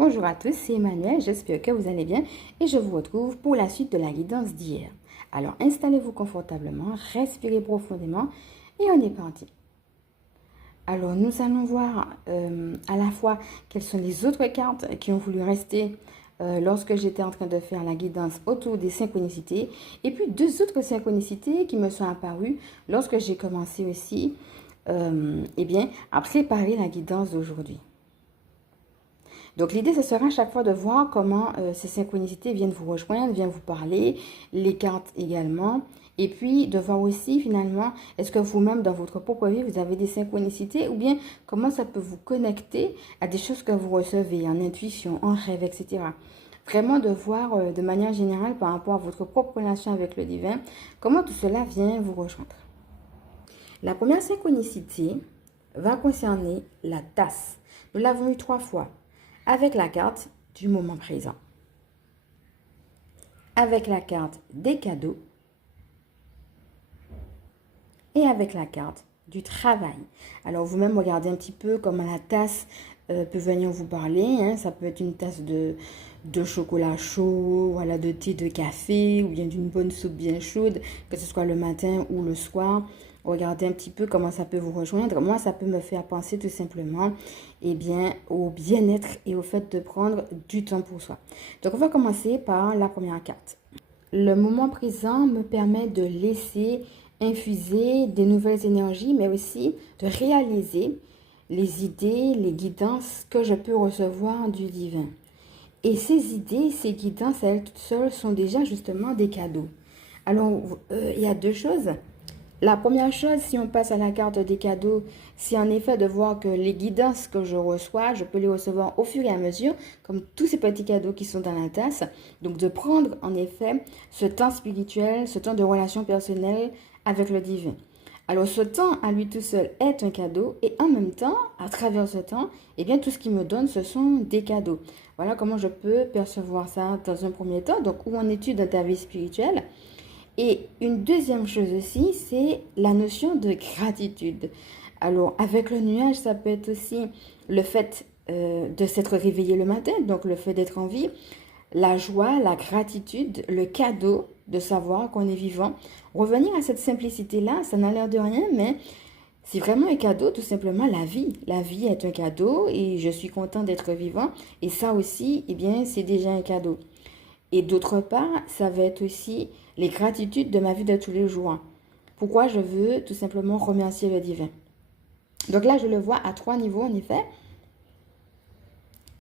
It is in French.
Bonjour à tous, c'est Emmanuel, j'espère que vous allez bien et je vous retrouve pour la suite de la guidance d'hier. Alors installez-vous confortablement, respirez profondément et on est parti. Alors nous allons voir à la fois quelles sont les autres cartes qui ont voulu rester lorsque j'étais en train de faire la guidance autour des synchronicités et puis deux autres synchronicités qui me sont apparues lorsque j'ai commencé aussi à préparer la guidance d'aujourd'hui. Donc l'idée, ce sera à chaque fois de voir comment ces synchronicités viennent vous rejoindre, viennent vous parler, les cartes également. Et puis de voir aussi finalement, est-ce que vous-même dans votre propre vie, vous avez des synchronicités ou bien comment ça peut vous connecter à des choses que vous recevez en intuition, en rêve, etc. Vraiment de voir de manière générale par rapport à votre propre relation avec le divin, comment tout cela vient vous rejoindre. La première synchronicité va concerner la tasse. Nous l'avons eu 3 fois. Avec la carte du moment présent, avec la carte des cadeaux et avec la carte du travail. Alors vous-même regardez un petit peu comment la tasse peut venir vous parler. Ça peut être une tasse de chocolat chaud, voilà, de thé, de café ou bien d'une bonne soupe bien chaude, que ce soit le matin ou le soir. Regardez un petit peu comment ça peut vous rejoindre. Moi, ça peut me faire penser tout simplement au bien-être et au fait de prendre du temps pour soi. Donc, on va commencer par la première carte. Le moment présent me permet de laisser infuser des nouvelles énergies, mais aussi de réaliser les idées, les guidances que je peux recevoir du divin. Et ces idées, ces guidances, elles toutes seules, sont déjà justement des cadeaux. Alors, il y a deux choses. La première chose, si on passe à la carte des cadeaux, c'est en effet de voir que les guidances que je reçois, je peux les recevoir au fur et à mesure, comme tous ces petits cadeaux qui sont dans la tasse. Donc de prendre en effet ce temps spirituel, ce temps de relation personnelle avec le divin. Alors ce temps à lui tout seul est un cadeau et en même temps, à travers ce temps, tout ce qu'il me donne, ce sont des cadeaux. Voilà comment je peux percevoir ça dans un premier temps. Donc où en es-tu dans ta vie spirituelle ? Et une deuxième chose aussi, c'est la notion de gratitude. Alors, avec le nuage, ça peut être aussi le fait de s'être réveillé le matin, donc le fait d'être en vie, la joie, la gratitude, le cadeau de savoir qu'on est vivant. Revenir à cette simplicité-là, ça n'a l'air de rien, mais c'est vraiment un cadeau, tout simplement, la vie. La vie est un cadeau et je suis content d'être vivant. Et ça aussi, c'est déjà un cadeau. Et d'autre part, ça va être aussi les gratitudes de ma vie de tous les jours. Pourquoi je veux tout simplement remercier le divin. Donc là, je le vois à 3 niveaux en effet.